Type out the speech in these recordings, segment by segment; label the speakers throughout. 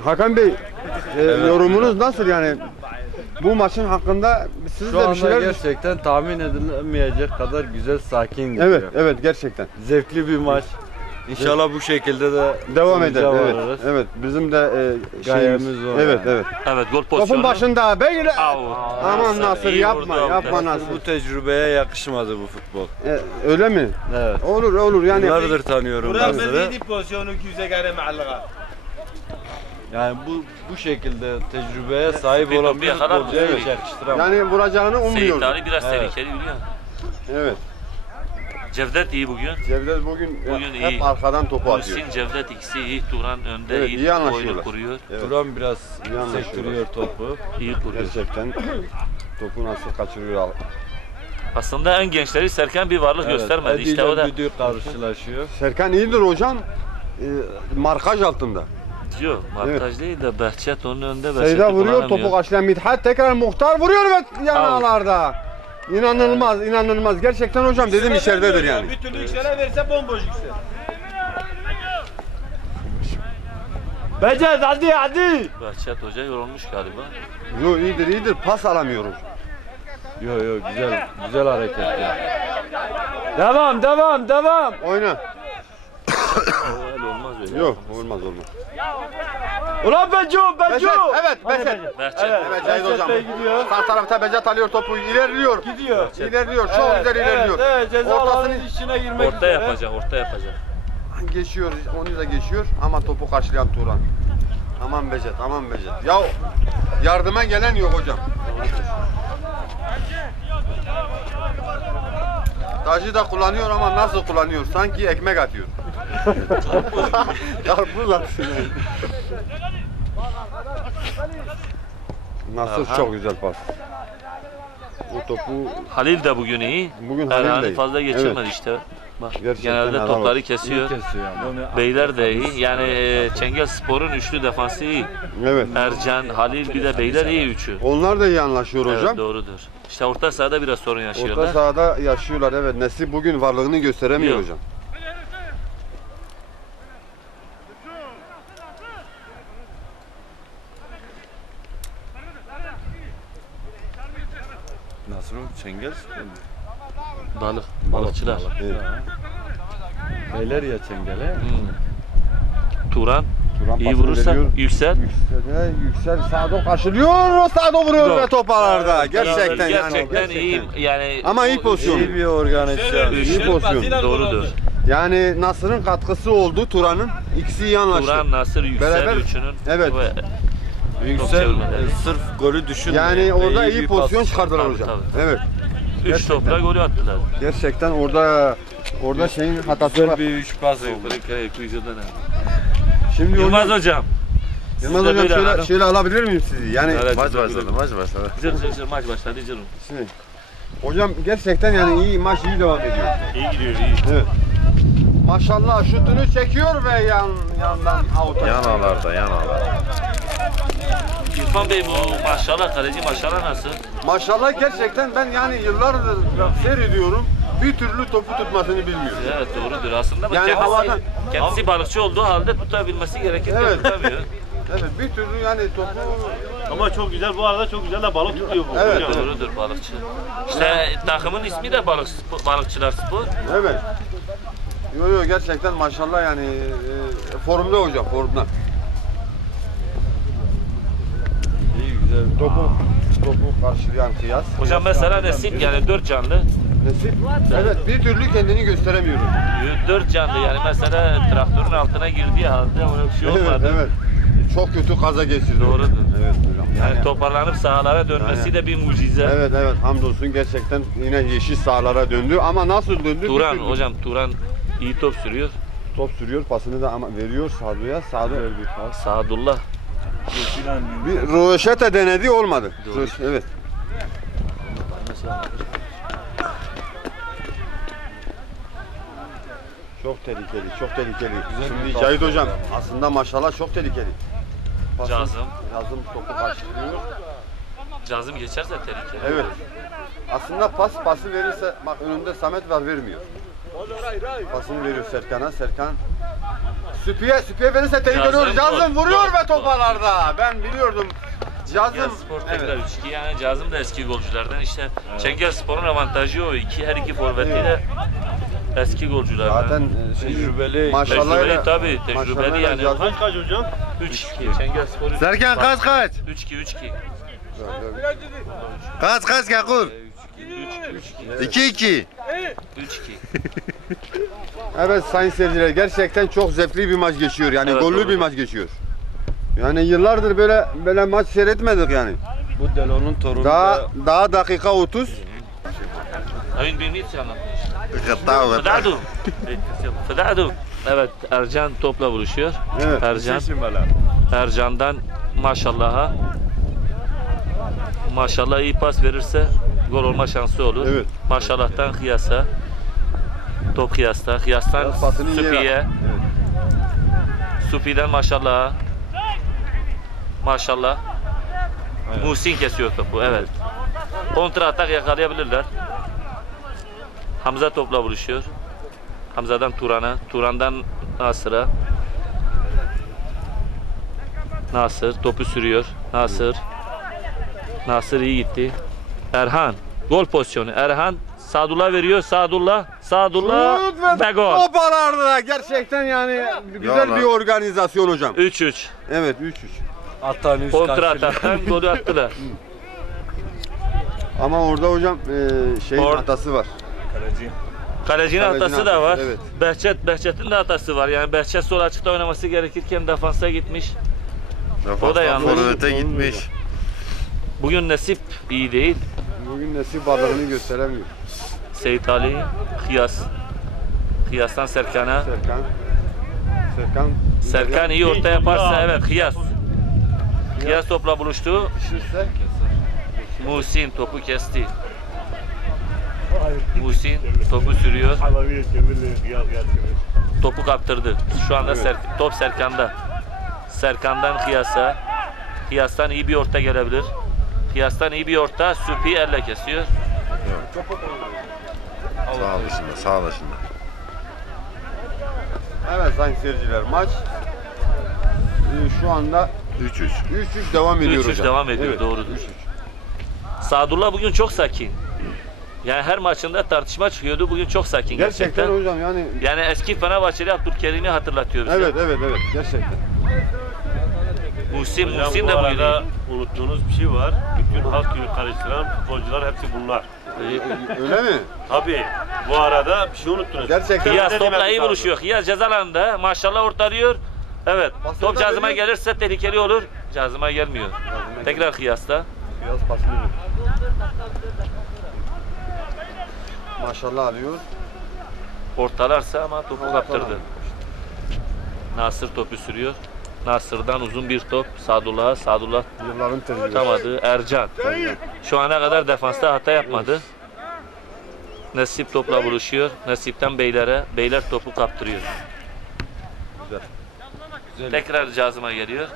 Speaker 1: Hakan Bey, yorumunuz nasıl yani? Bu maçın hakkında siz
Speaker 2: Şu
Speaker 1: de bir
Speaker 2: anda
Speaker 1: şeyler...
Speaker 2: gerçekten tahmin edilemeyecek kadar güzel, sakin gidiyor.
Speaker 1: Evet, evet gerçekten.
Speaker 2: Zevkli bir maç. İnşallah bu şekilde de
Speaker 1: Devam eder.
Speaker 2: sonuca
Speaker 1: Evet,
Speaker 2: varırız.
Speaker 1: evet. Bizim de
Speaker 2: Gayemiz o
Speaker 1: Evet,
Speaker 2: yani.
Speaker 1: evet.
Speaker 3: Evet, gol
Speaker 1: Topun
Speaker 3: pozisyonu.
Speaker 1: başında Beyler. Aman
Speaker 3: Nasır,
Speaker 1: Nasır
Speaker 3: iyi
Speaker 1: yapma,
Speaker 3: vurdu.
Speaker 1: yapma Nasır.
Speaker 2: Bu tecrübeye yakışmadı bu futbol.
Speaker 1: Öyle mi?
Speaker 2: Evet.
Speaker 1: Olur yani.
Speaker 2: Yıllardır tanıyorum Nasır'ı. Yani bu şekilde tecrübeye sahip
Speaker 3: Bir
Speaker 2: olan bir
Speaker 3: topu yakalar
Speaker 2: futbolcuya
Speaker 3: mı?
Speaker 2: hiç yakıştıramam.
Speaker 1: Yani vuracağını
Speaker 3: Seyit
Speaker 1: ummuyoruz.
Speaker 3: Ali biraz
Speaker 2: Evet.
Speaker 3: tehlikeli biliyor.
Speaker 1: Evet.
Speaker 3: Cevdet iyi bugün.
Speaker 1: Cevdet bugün hep
Speaker 3: iyi.
Speaker 1: arkadan topu atıyor.
Speaker 3: Muhsin, Cevdet ikisi iyi. Turan önde
Speaker 1: Evet, iyi
Speaker 3: iyi
Speaker 1: anlaşıyorlar.
Speaker 3: oyunu kuruyor.
Speaker 1: Evet.
Speaker 2: Turan biraz
Speaker 1: İyi anlaşıyorlar.
Speaker 2: sektiriyor topu.
Speaker 3: İyi kuruyor.
Speaker 1: Gerçekten topu nasıl kaçırıyor.
Speaker 3: Aslında en gençleri Serkan bir varlık göstermedi.
Speaker 2: Edi
Speaker 3: İşte o
Speaker 2: ile
Speaker 3: da
Speaker 2: Düdük karşılaşıyor.
Speaker 1: Serkan iyidir hocam. Markaj altında.
Speaker 3: diyor. Markaj değil de Behçet onun önünde.
Speaker 1: Seyda vuruyor, topu kaçlayan Mithat tekrar Muhtar vuruyor ve yanlardan. İnanılmaz. Gerçekten hocam dedim içeridedir yani.
Speaker 4: Bir türlü yükselen verirse bomboş yüksel. Becez hadi.
Speaker 3: Behçet Hoca yorulmuş galiba.
Speaker 1: Yo iyidir. Pas alamıyoruz.
Speaker 2: Yo güzel hareket yani.
Speaker 4: Devam.
Speaker 1: Oyna.
Speaker 3: Öyle olmaz öyle.
Speaker 1: Yok olmaz.
Speaker 4: Ulan Beco.
Speaker 1: Evet Becet.
Speaker 3: Behçet.
Speaker 1: Evet Cahit hocam.
Speaker 4: gidiyor.
Speaker 1: Sağ tarafta Becet alıyor topu ilerliyor.
Speaker 4: Gidiyor.
Speaker 1: İlerliyor. Çok güzel ilerliyor.
Speaker 4: Evet, ceza
Speaker 1: Ortasını
Speaker 4: alanının içine girmek
Speaker 3: Orta yapacak.
Speaker 1: geçiyor. Onu da geçiyor ama topu karşılayan Turan. Aman Becet. Ya yardıma gelen yok hocam. Tacı da kullanıyor ama nasıl kullanıyor? Sanki ekmek atıyor. Karpuz atıyor. Nasıl çok güzel pas. Bu topu
Speaker 3: Halil de bugün iyi.
Speaker 1: Bugün Halil de
Speaker 3: Erhan'ı
Speaker 1: iyi.
Speaker 3: fazla geçirmedi
Speaker 1: Evet.
Speaker 3: işte. Bak,
Speaker 1: Gerçekten
Speaker 3: genelde
Speaker 1: helal
Speaker 3: topları
Speaker 1: olsun.
Speaker 3: kesiyor.
Speaker 2: Yani.
Speaker 3: Beyler de iyi. Yani Çengelspor'un üçlü defansı iyi.
Speaker 1: evet.
Speaker 3: Ercan, Halil bir de Beyler iyi üçü.
Speaker 1: Onlar da iyi anlaşıyor
Speaker 3: Evet
Speaker 1: hocam.
Speaker 3: doğrudur. İşte orta sahada biraz sorun yaşıyorlar.
Speaker 1: Orta sahada yaşıyorlar evet. Nesip bugün varlığını gösteremiyor
Speaker 3: Yok.
Speaker 1: hocam.
Speaker 2: Nasıl o? Çengel?
Speaker 3: Balıkçılar.
Speaker 1: Evet.
Speaker 2: Beyler ya Çengel'e.
Speaker 3: Turan
Speaker 1: Turan
Speaker 3: iyi
Speaker 1: pasını
Speaker 3: vurursa
Speaker 1: veriyor.
Speaker 3: Yüksel.
Speaker 1: Yüksel Sado karşılıyor. Sado vuruyor
Speaker 3: Gol.
Speaker 1: ve toparlarda. Gerçekten yani.
Speaker 3: Gerçekten iyi. Yani
Speaker 1: Ama iyi pozisyon.
Speaker 2: İyi bir organizasyon.
Speaker 1: İyi pozisyon.
Speaker 3: Doğrudur.
Speaker 1: Yani Nasır'ın katkısı oldu Turan'ın. İkisi iyi anlaştı.
Speaker 3: Turan, Nasır, Yüksel
Speaker 1: Beraber-
Speaker 3: üçünün.
Speaker 1: Evet.
Speaker 3: ve
Speaker 2: Yüksel
Speaker 3: çevirmeleri.
Speaker 2: sırf golü düşünmüyor.
Speaker 1: Yani orada iyi
Speaker 2: bir
Speaker 1: pozisyon
Speaker 2: pas.
Speaker 1: çıkardılar
Speaker 3: Tabii,
Speaker 1: hocam.
Speaker 3: tabii.
Speaker 1: Evet.
Speaker 3: Üç topla golü attılar.
Speaker 1: Gerçekten orada şeyin hatası
Speaker 2: Güzel
Speaker 1: var.
Speaker 2: bir 3 pas oldu.
Speaker 1: Şimdi
Speaker 3: Yılmaz
Speaker 1: hocam,
Speaker 3: hocam.
Speaker 1: Yılmaz
Speaker 3: Siz de
Speaker 1: hocam
Speaker 3: böyle
Speaker 1: şöyle alabilir miyim sizi? Yani
Speaker 2: Maç başladı.
Speaker 3: Zır maç başladı cırım.
Speaker 1: hocam gerçekten yani iyi maç iyi devam ediyor.
Speaker 3: İyi gidiyor
Speaker 1: Evet. Maşallah şutunu çekiyor ve yandan out'a.
Speaker 2: Yanalarda.
Speaker 3: İrfan Bey bu maşallah kaleci maşallah nasıl?
Speaker 1: Maşallah gerçekten ben yani yıllardır seyrediyorum. Bir türlü topu tutmasını bilmiyor.
Speaker 3: Evet doğrudur aslında.
Speaker 1: Yani havadan-
Speaker 3: kendisi balıkçı olduğu halde tutabilmesi gerekirken
Speaker 1: Evet.
Speaker 3: tutamıyor.
Speaker 1: Evet bir türlü yani topu
Speaker 4: Ama çok güzel bu arada çok güzel de balık tutuyor bu.
Speaker 1: Evet.
Speaker 4: hocam.
Speaker 3: Doğrudur balıkçı. İşte takımın ismi de Balıkçılar Spor.
Speaker 1: evet. Yo gerçekten maşallah yani formda hocam formda.
Speaker 2: İyi güzel.
Speaker 1: Topu karşılayan Kıyas.
Speaker 3: Hocam mesela Nesip yani 4 canlı.
Speaker 1: Nesip evet bir türlü kendini gösteremiyor.
Speaker 3: 4 canlı yani mesela traktörün altına girdiği halde öyle bir şey olmadı.
Speaker 1: Evet. Çok kötü kaza geçirdi.
Speaker 3: Doğrudur.
Speaker 1: Evet hocam.
Speaker 3: Yani toparlanıp sahalara dönmesi de bir mucize.
Speaker 1: Evet hamdolsun gerçekten yine yeşil sahalara döndü ama nasıl döndü?
Speaker 3: Turan
Speaker 1: Bir türlü
Speaker 3: hocam Turan iyi top sürüyor.
Speaker 1: top sürüyor pasını da ama veriyor Sadu'ya. Sadu bir pas.
Speaker 3: Sadullah.
Speaker 1: Bir röveşete denedi olmadı.
Speaker 3: Doğru.
Speaker 1: Evet. Çok tehlikeli. Şimdi Cahit hocam aslında maşallah çok tehlikeli.
Speaker 3: Cazım.
Speaker 1: Cazım topu karşılıyor.
Speaker 3: Cazım geçerse tehlikeli.
Speaker 1: Evet. Aslında pası verirse bak önünde Samet var vermiyor. Pasını veriyor Serkan'a. Serkan Süpiye verirse tehlikeli
Speaker 3: Cazım
Speaker 1: olur. Cazım
Speaker 3: gol.
Speaker 1: vuruyor
Speaker 3: Gol,
Speaker 1: be topalarda. Ben biliyordum. Cazım.
Speaker 3: Çengelspor tekrar
Speaker 1: Evet.
Speaker 3: 3-2 yani Cazım da eski golcülerden işte. Çengelspor'un avantajı o. Her iki forvetiyle eski golcülerden.
Speaker 1: Zaten
Speaker 2: Tecrübeli.
Speaker 1: maşallah
Speaker 3: Tecrübeli tabii, tecrübeli yani.
Speaker 4: Kaç kaç hocam?
Speaker 3: 3-2 Çengelspor.
Speaker 1: Serkan kaç?
Speaker 3: 3-2.
Speaker 1: Kaç Gakur? 2-2.
Speaker 3: 3-2.
Speaker 1: Evet sayın seyirciler, gerçekten çok zevkli bir maç geçiyor. Yani
Speaker 3: Evet,
Speaker 1: gollü
Speaker 3: doğru.
Speaker 1: bir maç geçiyor. Yani yıllardır böyle maç seyretmedik yani.
Speaker 2: Bu Delo'nun torunu
Speaker 1: Daha dakika 30.
Speaker 3: Oyun bir minut anlatmış. Fedadu. Evet, Ercan topla buluşuyor.
Speaker 1: Evet.
Speaker 3: Ercan'dan maşallah iyi pas verirse gol olma şansı olur.
Speaker 1: Evet.
Speaker 3: Maşallah'tan Kıyas'a. Top Kıyas'ta. Kıyas'tan
Speaker 1: Kıyas pasını iyi
Speaker 3: Supi'ye.
Speaker 1: yaptı.
Speaker 3: Supi'den Maşallah. Muhsin kesiyor topu. Evet. Kontra atak yakalayabilirler. Hamza topla buluşuyor. Hamza'dan Turan'a, Turan'dan Nasır'a. Nasır topu sürüyor. Nasır iyi gitti. Erhan gol pozisyonu. Erhan Sadullah veriyor. Sadullah ve gol.
Speaker 1: Toparlarda gerçekten yani güzel bir organizasyon hocam.
Speaker 3: 3-3.
Speaker 1: Evet 3-3.
Speaker 2: Atan üst
Speaker 3: Kontra
Speaker 2: karşılığı.
Speaker 3: ataktan golü attılar.
Speaker 1: Ama orada hocam şeyin
Speaker 3: Or-
Speaker 1: hatası var.
Speaker 3: Kalecinin hatası da var.
Speaker 1: evet.
Speaker 3: Behçet'in de hatası var. Yani Behçet sol açıkta oynaması gerekirken defansa gitmiş. O da yanlış.
Speaker 1: Forvet'e gitmiş.
Speaker 3: Bugün nasip iyi değil.
Speaker 1: Bugün nasip balığını gösteremiyor.
Speaker 3: Seyit Ali, Kıyas'tan Serkan'a. Serkan iyi orta yaparsa evet Kıyas topla buluştu.
Speaker 1: Düşürse
Speaker 3: Muhsin topu kesti. Muhsin topu sürüyor. Topu kaptırdı. Şu anda top Serkan'da. Serkan'dan Kıyas'a. Kıyas'tan iyi bir orta gelebilir. Kıyas'tan iyi bir orta. Süpi elle kesiyor.
Speaker 1: Sağ olasın. Evet sayın seyirciler, maç şu anda 3-3 devam ediyor
Speaker 3: 3-3
Speaker 1: hocam.
Speaker 3: devam ediyor,
Speaker 1: Evet,
Speaker 3: doğrudur.
Speaker 1: 3-3.
Speaker 3: Sadullah bugün çok sakin. Yani her maçında tartışma çıkıyordu. Bugün çok sakin
Speaker 1: Gerçekten
Speaker 3: gerçekten.
Speaker 1: hocam yani
Speaker 3: Yani eski Fenerbahçeli Abdülkerim'i hatırlatıyor bize.
Speaker 1: evet gerçekten.
Speaker 3: Muhsin
Speaker 4: Hocam
Speaker 3: de
Speaker 4: bu
Speaker 3: bugün
Speaker 4: arada
Speaker 3: iyi.
Speaker 4: unuttuğunuz bir şey var. Bütün halk günü karıştıran futbolcular hepsi bunlar.
Speaker 1: Öyle mi?
Speaker 4: Tabii bu arada bir şey unuttunuz.
Speaker 1: Gerçekten.
Speaker 3: Kıyas
Speaker 4: Ne
Speaker 3: topla
Speaker 4: dememiz
Speaker 3: iyi
Speaker 4: lazım?
Speaker 3: buluşuyor. Kıyas ceza alanında maşallah ortalıyor. Evet.
Speaker 1: Pasını
Speaker 3: Top
Speaker 1: da
Speaker 3: Cazım'a
Speaker 1: veriyor.
Speaker 3: gelirse tehlikeli olur. Cazım'a gelmiyor. Tekrar Kıyas'ta.
Speaker 1: Biraz pasını ver. Maşallah alıyor.
Speaker 3: Ortalarsa ama topu kaptırdı. Nasır topu sürüyor. Nasır'dan uzun bir top Sadullah'a. Sadullah
Speaker 1: Yılların tecrübesi.
Speaker 3: tutamadı. Ercan. Şu ana kadar defansta hata yapmadı. Nasip topla buluşuyor. Nasip'ten Beyler'e. Beyler topu kaptırıyor. Tekrar Cazım'a geliyor.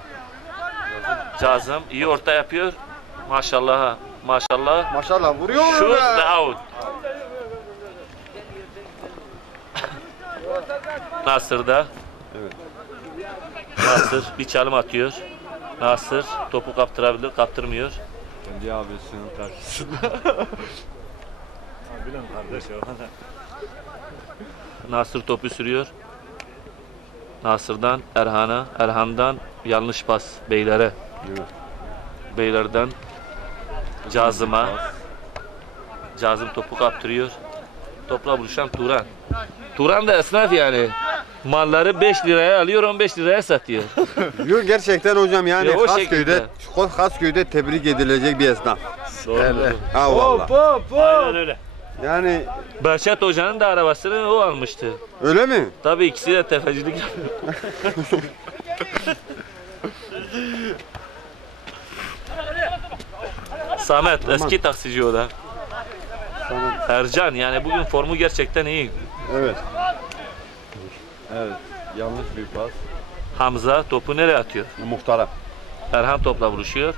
Speaker 3: Cazım iyi orta yapıyor. Maşallah.
Speaker 1: Maşallah vuruyor mu
Speaker 3: Şut
Speaker 1: be?
Speaker 3: ve out. Nasır'da.
Speaker 1: Evet.
Speaker 3: Nasır bir çalım atıyor. Nasır topu kaptırabilir, kaptırmıyor.
Speaker 2: Kendi abisinin karşısında.
Speaker 4: Bilen kardeş ya.
Speaker 3: Nasır topu sürüyor. Nasır'dan Erhan'a, Erhan'dan yanlış pas Beyler'e.
Speaker 1: Evet.
Speaker 3: Beyler'den Cazım'a. Cazım topu kaptırıyor. Topla buluşan Turan. Turan da esnaf yani. Malları 5 liraya alıyor, 15 liraya satıyor.
Speaker 1: Yok gerçekten hocam yani
Speaker 3: Ya o
Speaker 1: Hasköy'de tebrik edilecek bir esnaf.
Speaker 3: Doğru.
Speaker 1: Ha vallahi.
Speaker 4: Aynen öyle.
Speaker 1: Yani
Speaker 3: Behçet Hoca'nın da arabasını o almıştı.
Speaker 1: öyle mi?
Speaker 3: Tabii ikisi de tefecilik yapıyor. Samet eski taksici o da. Ercan yani bugün formu gerçekten iyi.
Speaker 1: Evet.
Speaker 2: Evet. Yanlış bir pas.
Speaker 3: Hamza topu nereye atıyor?
Speaker 1: Muhtara.
Speaker 3: Erhan topla buluşuyor.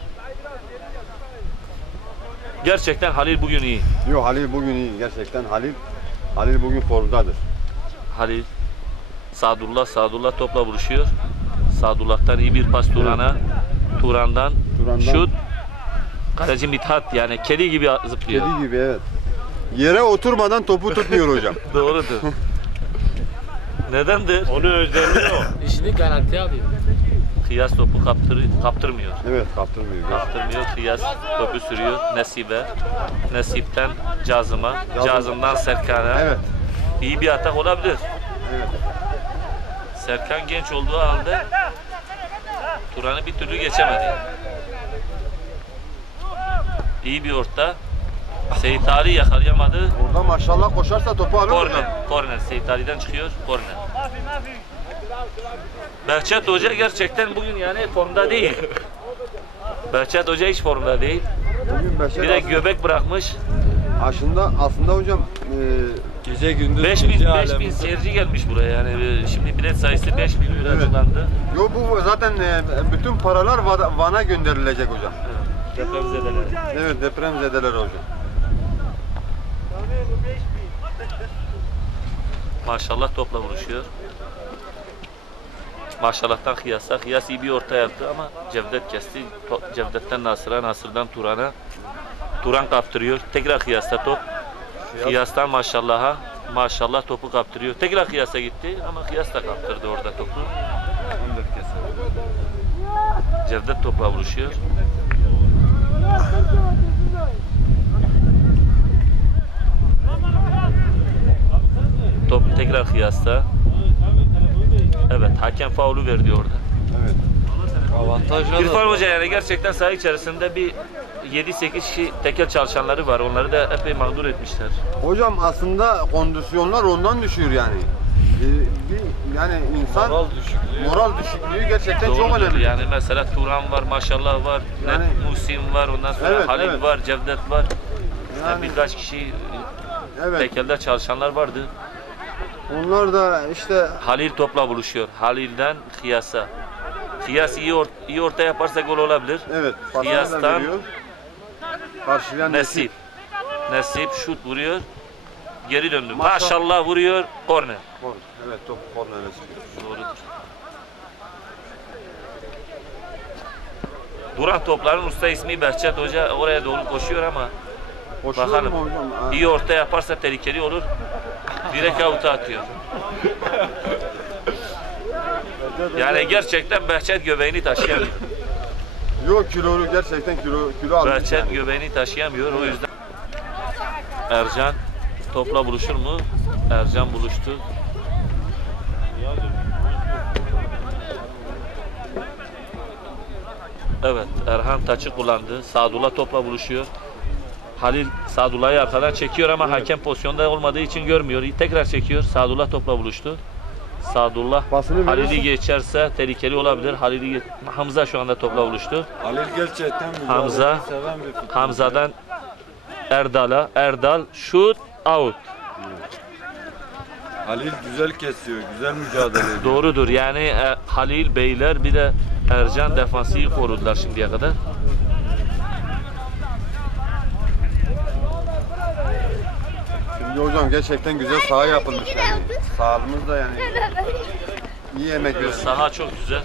Speaker 3: Gerçekten Halil bugün iyi.
Speaker 1: Yok Halil bugün iyi gerçekten Halil bugün formdadır.
Speaker 3: Halil Sadullah topla buluşuyor. Sadullah'tan iyi bir pas Turan'a. Turan'dan şut. Kaleci Mithat yani kedi gibi zıplıyor.
Speaker 1: Kedi gibi, evet. Yere oturmadan topu tutmuyor hocam.
Speaker 3: Doğrudur. Nedendir?
Speaker 4: Onun özelliği o.
Speaker 5: İşini garantiye alıyor.
Speaker 3: Kıyas topu kaptırmıyor.
Speaker 1: Evet, kaptırmıyor.
Speaker 3: Kaptırmıyor. Kıyas topu sürüyor. Nesibe. Nesip'ten Cazım'a. Cazım'dan Serkan'a.
Speaker 1: Evet.
Speaker 3: İyi bir atak olabilir.
Speaker 1: Evet.
Speaker 3: Serkan genç olduğu halde Turan'ı bir türlü geçemedi. İyi bir orta. Seyit Ali yakalayamadı.
Speaker 1: Orada maşallah koşarsa topu alır hocam.
Speaker 3: Korner. Seyit Ali'den çıkıyor. Korner. Behçet Hoca gerçekten bugün yani formda değil. Behçet Hoca hiç formda değil.
Speaker 1: Bugün Beşer
Speaker 3: Bir de göbek bırakmış.
Speaker 1: aslında hocam
Speaker 2: Gece gündüz
Speaker 3: 5000 seyirci gelmiş buraya yani şimdi bilet sayısı 5 milyon
Speaker 1: Evet.
Speaker 3: açıklandı.
Speaker 1: yo bu zaten bütün paralar Van'a gönderilecek hocam.
Speaker 3: Depremzedeler.
Speaker 1: Evet, depremzedeler hocam.
Speaker 3: Maşallah topla vuruşuyor. Maşallah'tan Kıyas'a. Kıyas iyi bir orta yaptı ama Cevdet kesti. Cevdet'ten Nasır'a, Nasır'dan Turan'a. Turan kaptırıyor. Tekrar Kıyas'ta top. Kıyas'tan Maşallah'a. Maşallah topu kaptırıyor. Tekrar Kıyas'a gitti ama Kıyas da kaptırdı orada topu. Cevdet topla vuruşuyor. Top tekrar Kıyas'ta. Evet, hakem faulü verdi orada.
Speaker 1: Evet.
Speaker 2: Avantaj
Speaker 3: İrfan Hoca yani gerçekten saha içerisinde bir 7-8 kişi tekel çalışanları var. Onları da epey mağdur etmişler.
Speaker 1: Hocam aslında kondisyonlar ondan düşüyor yani. Yani insan moral düşüklüğü gerçekten çok
Speaker 3: Doğrudur.
Speaker 1: önemli.
Speaker 3: Yani mesela Turan var, Maşallah var,
Speaker 1: Yani-
Speaker 3: Muhsin var, ondan sonra
Speaker 1: Evet,
Speaker 3: Halil
Speaker 1: evet.
Speaker 3: var, Cevdet var.
Speaker 1: Yani-
Speaker 3: Birkaç kişi
Speaker 1: Evet.
Speaker 3: tekelde çalışanlar vardı.
Speaker 1: Onlar da işte
Speaker 3: Halil topla buluşuyor. Halil'den Kıyas'a. Kıyas iyi orta yaparsa gol olabilir.
Speaker 1: evet pasını da
Speaker 3: Kıyas'tan
Speaker 1: veriyor. Karşılayan
Speaker 3: Nesip. Nesip şut vuruyor. Geri döndü.
Speaker 1: Maşallah.
Speaker 3: Maşallah vuruyor. Korner.
Speaker 1: Evet, top kornere çıkıyor.
Speaker 3: Doğrudur. Duran topların usta ismi Behçet Hoca oraya doğru koşuyor ama
Speaker 1: Koşuyor
Speaker 3: bakalım.
Speaker 1: mu hocam? Ha.
Speaker 3: İyi orta yaparsa tehlikeli olur. Direkt avuta atıyor. Yani gerçekten Behçet göbeğini taşıyamıyor.
Speaker 1: Yok, kilolu gerçekten kilo almış.
Speaker 3: Behçet
Speaker 1: yani.
Speaker 3: göbeğini taşıyamıyor. O yüzden Ercan topla buluşur mu? Ercan buluştu. Evet, Erhan taçı kullandı. Sadullah topla buluşuyor. Halil Sadullah'ı arkadan çekiyor ama hakem pozisyonda olmadığı için görmüyor. Tekrar çekiyor. Sadullah topla buluştu. Sadullah
Speaker 1: Pasını
Speaker 3: Halil'i
Speaker 1: verirse-
Speaker 3: geçerse tehlikeli olabilir. Hamza şu anda topla buluştu.
Speaker 2: Halil gerçekten mücadeleyi
Speaker 3: Hamza.
Speaker 2: seven bir futbolcu.
Speaker 3: Hamza'dan Erdal'a. Erdal şut out.
Speaker 2: Halil güzel kesiyor, güzel mücadele ediyor.
Speaker 3: Doğrudur. Yani Halil Beyler bir de Ercan defansı iyi korudular şimdiye kadar.
Speaker 1: Şimdi hocam gerçekten güzel saha yapılmış yani. Sahamız da yani iyi emek veriyor.
Speaker 3: Saha çok güzel.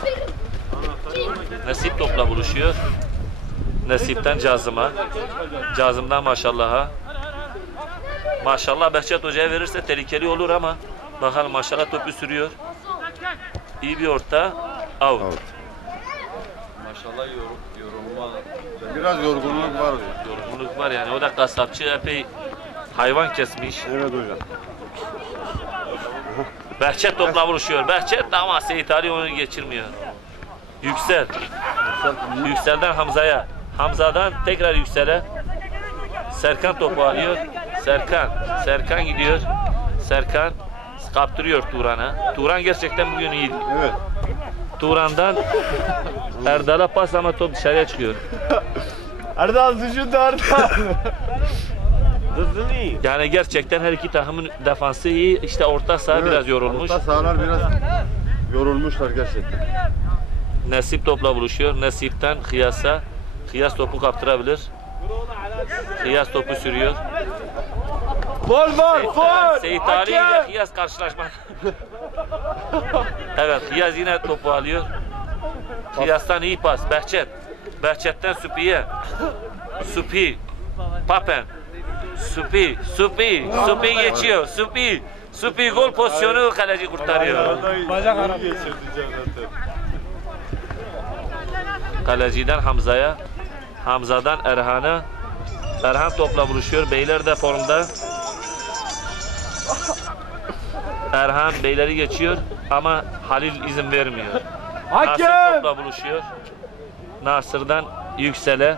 Speaker 3: Nesip topla buluşuyor. Nesip'ten Cazım'a. Cazım'dan Maşallah'a. Maşallah Behçet Hoca'ya verirse tehlikeli olur ama bakalım Maşallah topu sürüyor. İyi bir orta. Out.
Speaker 1: Out.
Speaker 2: Maşallah yorulma.
Speaker 1: Biraz yorgunluk var hocam.
Speaker 3: Yorgunluk var yani. O da kasapçı epey hayvan kesmiş.
Speaker 1: Evet hocam.
Speaker 3: Behçet topla vuruşuyor. Behçet de ama Seyit Ali onu geçirmiyor. Yüksel. Yüksel'den Hamza'ya. Hamza'dan tekrar Yüksel'e. Serkan topu alıyor. Serkan gidiyor. Serkan kaptırıyor Turan'a. Turan gerçekten bugün iyiydi.
Speaker 1: Evet.
Speaker 3: Turan'dan Erdal'a pas ama top dışarıya çıkıyor.
Speaker 4: Erdal düşün de Erdal. Hızlı iyi.
Speaker 3: Yani gerçekten her iki takımın defansı iyi. İşte orta saha
Speaker 1: Evet,
Speaker 3: biraz yorulmuş.
Speaker 1: Orta sahalar biraz yorulmuşlar gerçekten.
Speaker 3: Nesip topla buluşuyor. Nesip'ten Kıyas'a. Kıyas topu kaptırabilir. Kıyas topu sürüyor.
Speaker 4: Gol gol gol.
Speaker 3: Seyit Ali ile Kıyas karşılaşma. Evet, Hiyaz yine topu alıyor. Hiyaz'dan iyi pas. Behçet. Behçet'ten Supi'ye. Supi. Papen. Supi geçiyor. Supi gol pozisyonu kaleci kurtarıyor.
Speaker 4: Bacak arası geçirdi zaten.
Speaker 3: Kaleciden Hamza'ya. Hamza'dan Erhan'a. Erhan topla vuruşuyor. Beyler de formda. Erhan Beyleri geçiyor ama Halil izin vermiyor. Nasır topla buluşuyor. Nasır'dan Yüksel'e.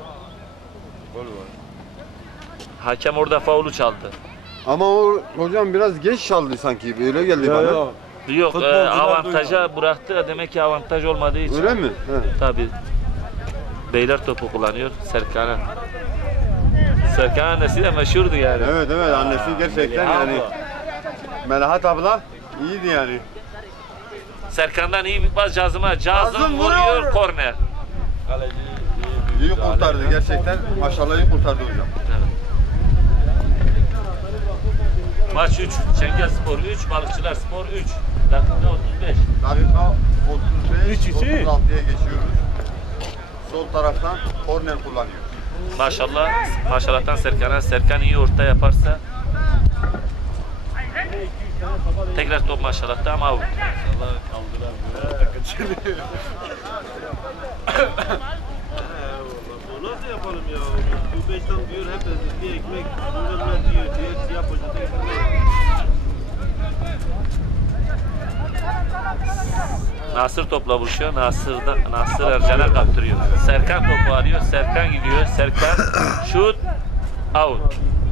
Speaker 3: Hakem orada faulu çaldı.
Speaker 1: Ama o hocam biraz geç çaldı sanki. Böyle geldi bana.
Speaker 3: Yok
Speaker 4: Futbolcular
Speaker 3: avantaja bıraktı. Demek ki avantaj olmadığı için.
Speaker 1: Öyle mi? He.
Speaker 3: Tabii. Beyler topu kullanıyor. Serkan'a. Serkan annesi de meşhurdu yani.
Speaker 1: Evet annesi gerçekten yani. Melahat abla iyiydi yani.
Speaker 3: Serkan'dan iyi bir pas Cazım'a. Cazım
Speaker 1: Cazım
Speaker 3: vuruyor
Speaker 1: vuruyor.
Speaker 3: korner.
Speaker 4: Kaleci
Speaker 1: İyi kurtardı gerçekten. Maşallah iyi kurtardı hocam.
Speaker 3: Evet. Maç 3. Çengelspor 3, Balıkçılar Spor 3. Dakika 35.
Speaker 1: Dakika 35,
Speaker 4: 3-2.
Speaker 1: 36'ya geçiyoruz. Sol taraftan korner kullanıyor.
Speaker 3: Maşallah, maşallah'tan Serkan'a. Serkan iyi orta yaparsa tekrar top maşallah'ta ama out.
Speaker 4: nasıl yapalım ya? Bu 5'ten diyor hep bir ekmek, bunlar diyor, siyah poşete ekmek.
Speaker 3: Nasır topla vuruşuyor. Nasır Ercan'a kaptırıyor. Serkan topu alıyor. Serkan gidiyor. Serkan şut out.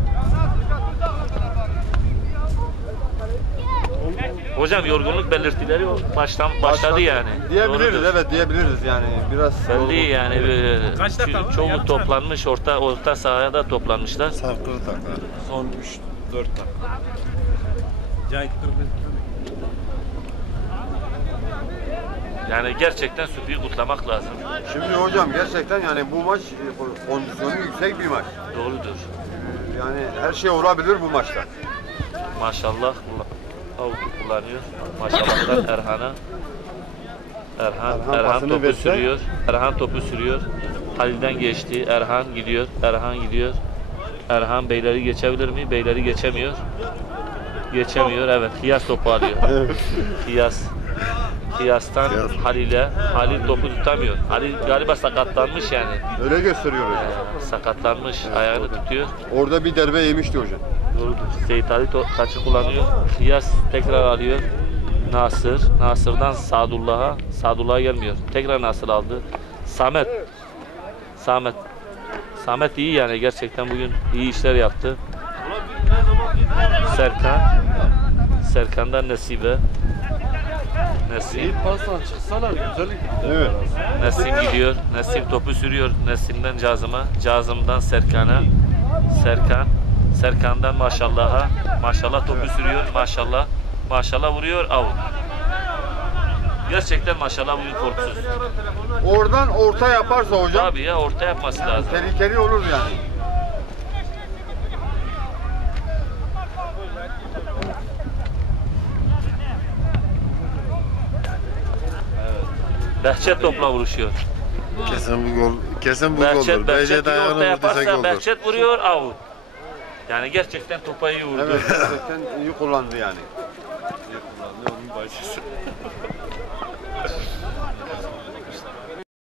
Speaker 3: Hocam yorgunluk belirtileri o başladı yani.
Speaker 1: Diyebiliriz
Speaker 3: Doğrudur.
Speaker 1: evet diyebiliriz yani biraz.
Speaker 3: Belli yani
Speaker 4: Kaç dakika?
Speaker 3: çoğu toplanmış orta sahaya da toplanmışlar.
Speaker 4: Son 3-4 dakika. Cahit
Speaker 3: Yani gerçekten Supi'yi kutlamak lazım.
Speaker 1: Şimdi hocam gerçekten yani bu maç kondisyonu yüksek bir maç.
Speaker 3: Doğrudur.
Speaker 1: Yani her şey olabilir bu maçta.
Speaker 3: Maşallah kullanıyor. Maşallah'tan Erhan'a. Erhan
Speaker 1: pasını
Speaker 3: topu
Speaker 1: verse.
Speaker 3: sürüyor. Erhan topu sürüyor. Halil'den geçti. Erhan gidiyor. Erhan Beyleri geçebilir mi? Beyleri geçemiyor. Geçemiyor. Evet. Hiyaz topu alıyor. Hiyaz'tan Halil'e. Halil topu tutamıyor. Halil galiba sakatlanmış yani.
Speaker 1: Öyle gösteriyor hocam.
Speaker 3: Sakatlanmış. Ayağını tutuyor.
Speaker 1: Orada bir darbe yemişti hocam.
Speaker 3: Doğrudur. Seyit Ali kaçı kullanıyor. Hiyaz tekrar alıyor. Nasır'dan Sadullah'a gelmiyor. Tekrar Nasır aldı. Samet iyi yani gerçekten bugün iyi işler yaptı. Serkan'dan Nesibe. Nesim.
Speaker 2: Pastan çıksalar güzellik.
Speaker 1: Evet.
Speaker 3: Nesim gidiyor. Nesim topu sürüyor. Nesim'den Cazım'a. Cazım'dan Serkan'a. Serkan'dan Maşallah'a. Maşallah topu sürüyor. Maşallah vuruyor. Out. Gerçekten maşallah bugün korkusuz.
Speaker 1: Oradan orta yaparsa hocam
Speaker 3: Tabii ya orta yapması lazım.
Speaker 1: tehlikeli olur yani.
Speaker 3: Behçet topla vuruşuyor.
Speaker 2: Kesin bu
Speaker 3: Behçet
Speaker 2: Bence
Speaker 3: bir orta
Speaker 2: ayağını
Speaker 3: yaparsa
Speaker 2: vurduysak olur.
Speaker 3: Behçet vuruyor. Out. Yani gerçekten topa iyi vurdu.
Speaker 1: Evet gerçekten iyi kullandı yani.